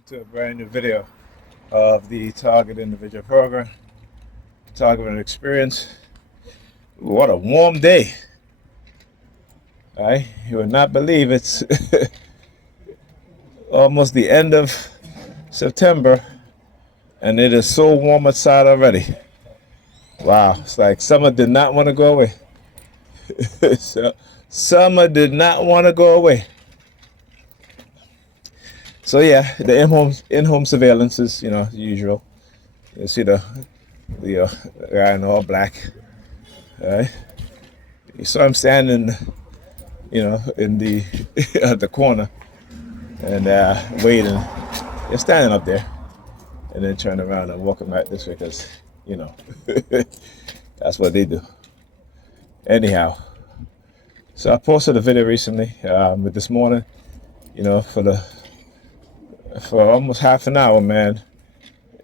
welcome to a brand new video of the Target Individual Program, Target Experience. What a warm day. You would not believe it's almost the end of September and it is so warm outside already. Wow, it's like summer did not want to go away. So, summer did not want to go away. So yeah, the in-home surveillance is, usual. You see the guy in all black. Right? You saw him standing, in the at the corner and waiting. They're standing up there, and then turn around and walking back this way because, that's what they do. Anyhow, so I posted a video recently, with this morning, for almost half an hour, man.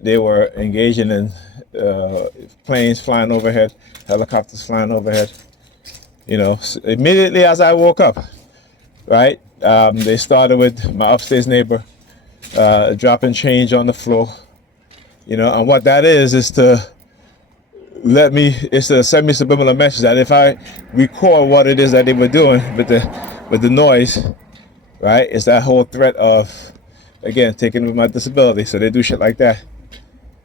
They were engaging in planes flying overhead, helicopters flying overhead. Immediately as I woke up, right? They started with my upstairs neighbor dropping change on the floor. And what that is to it's to send me subliminal message that if I record what it is that they were doing with the noise, right? It's that whole threat of, again, taking with my disability. So they do shit like that.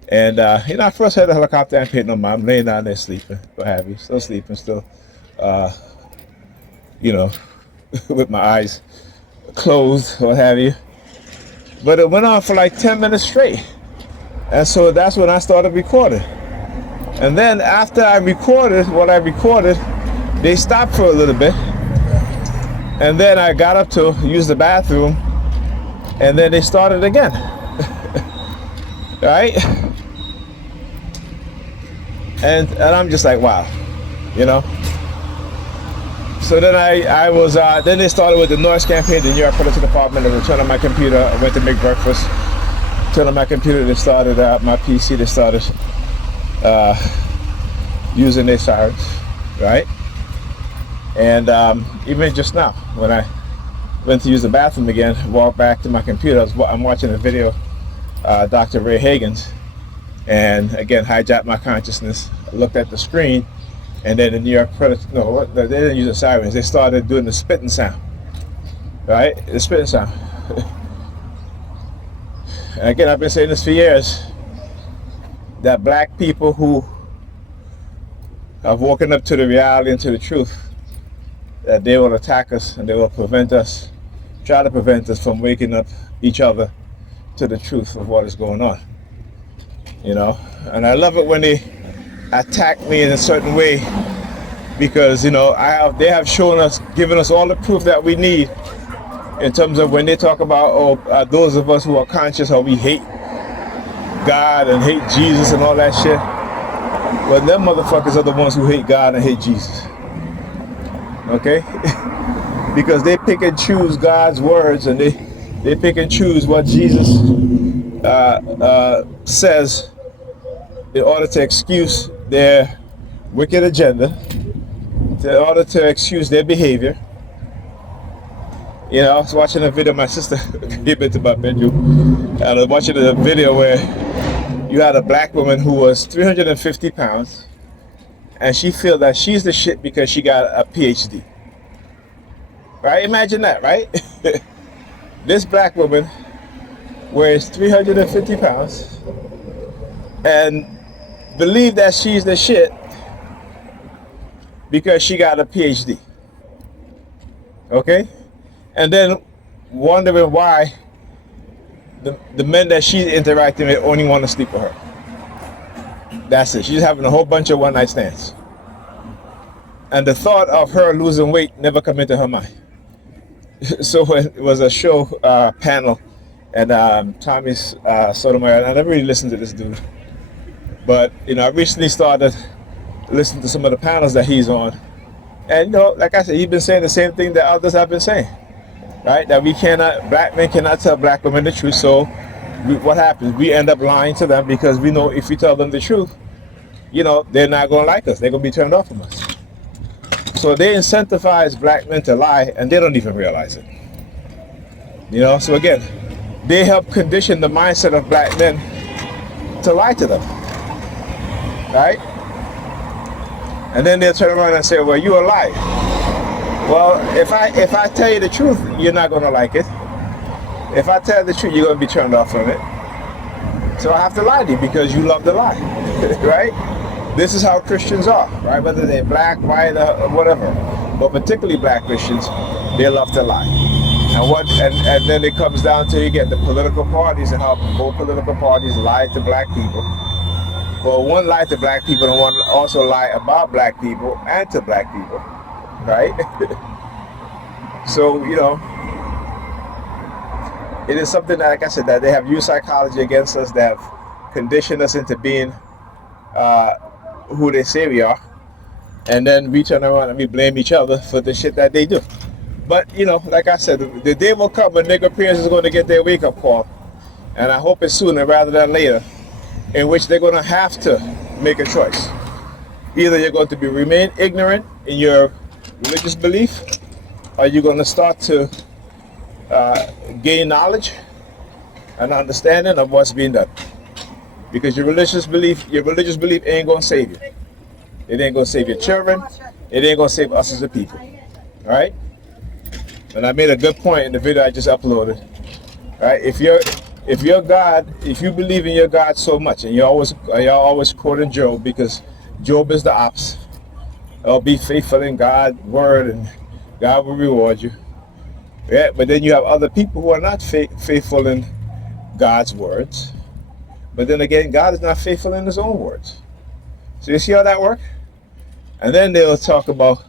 And I first heard the helicopter and paid no mind. I'm laying down there sleeping, what have you. Still sleeping, still with my eyes closed, what have you. But it went on for like 10 minutes straight. And so that's when I started recording. And then after I recorded what I recorded, they stopped for a little bit. And then I got up to use the bathroom, and then they started again. Right? And I'm just like, wow, So then I was, then they started with the noise campaign. Then I put it to the department, and turned on my computer. I went to make breakfast. Turned on my computer. They started my PC. They started using their sirens, right? And even just now, when I went to use the bathroom again, walked back to my computer, I'm watching a video, Dr. Ray Hagan's, and again hijacked my consciousness. I looked at the screen, and then the New York Predators, they didn't use the sirens. They started doing the spitting sound, right? The spitting sound. And again, I've been saying this for years, that black people who have woken up to the reality and to the truth, that they will attack us and they will try to prevent us from waking up each other to the truth of what is going on. And I love it when they attack me in a certain way, because they have shown us, given us all the proof that we need, in terms of when they talk about those of us who are conscious, how we hate God and hate Jesus and all that shit. Well, them motherfuckers are the ones who hate God and hate Jesus. Okay? Because they pick and choose God's words, and they pick and choose what Jesus says in order to excuse their wicked agenda, in order to excuse their behavior. I was watching a video, my sister came into my bedroom, and I was watching a video where you had a black woman who was 350 pounds, and she feels that she's the shit because she got a PhD. Right? Imagine that, right? This black woman weighs 350 pounds and believe that she's the shit because she got a PhD. Okay? And then wondering why the men that she's interacting with only want to sleep with her. That's it. She's having a whole bunch of one-night stands. And the thought of her losing weight never come into her mind. So it was a show panel, and Tommy Sotomayor, I never really listened to this dude, but I recently started listening to some of the panels that he's on, and like I said, he's been saying the same thing that others have been saying, right? That black men cannot tell black women the truth. So what happens? We end up lying to them, because we know if we tell them the truth, they're not going to like us. They're going to be turned off from us. So they incentivize black men to lie, and they don't even realize it. So again, they help condition the mindset of black men to lie to them, right? And then they'll turn around and say, well, you're a liar. Well, if I tell you the truth, you're not going to like it. If I tell the truth, you're going to be turned off from it. So I have to lie to you because you love to lie, right? This is how Christians are, right? Whether they're black, white, or whatever. But particularly black Christians, they love to lie. And then it comes down to, you get the political parties and how both political parties lie to black people. Well, one lie to black people and one also lie about black people and to black people, right? So, you know, it is something that, like I said, that they have used psychology against us, that have conditioned us into being who they say we are, and then we turn around and we blame each other for the shit that they do. But, you know, like I said, the day will come when nigger peers is going to get their wake-up call, and I hope it's sooner rather than later, in which they're going to have to make a choice. Either you're going to remain ignorant in your religious belief, or you're going to start to gain knowledge and understanding of what's being done. Because your religious belief ain't going to save you. It ain't going to save your children. It ain't going to save us as a people. All right? And I made a good point in the video I just uploaded. All right? If your God, if you believe in your God so much, and y'all always quoting Job, because Job is the ops. Oh, be faithful in God's word, and God will reward you. Yeah, but then you have other people who are not faithful in God's words. But then again, God is not faithful in his own words. So you see how that works? And then they'll talk about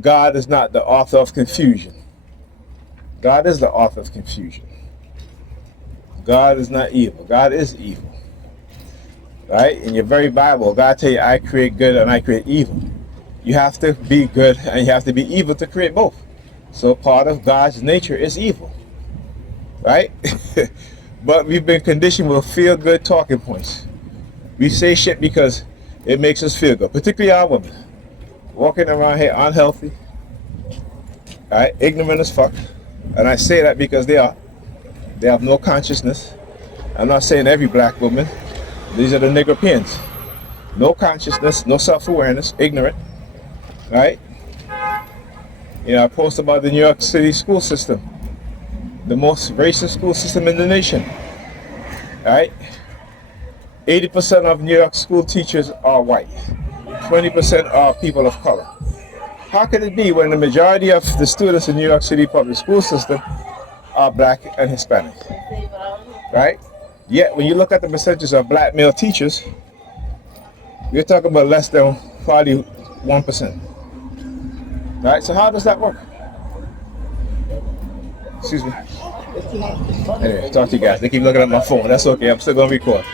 God is not the author of confusion. God is the author of confusion. God is not evil. God is evil. Right? In your very Bible, God tell you, I create good and I create evil. You have to be good and you have to be evil to create both. So part of God's nature is evil. Right? But we've been conditioned with feel-good talking points. We say shit because it makes us feel good, particularly our women. Walking around here unhealthy, right? Ignorant as fuck. And I say that because they are. They have no consciousness. I'm not saying every black woman. These are the nigger pins. No consciousness, no self-awareness, ignorant, right? You know, I post about the New York City school system. The most racist school system in the nation. Right? 80% of New York school teachers are white. 20% are people of color. How can it be when the majority of the students in New York City public school system are black and Hispanic? Right? Yet when you look at the percentages of black male teachers, you're talking about less than probably 1%. Right? So how does that work? Excuse me. Anyway, talk to you guys. They keep looking at my phone. That's okay. I'm still going to record.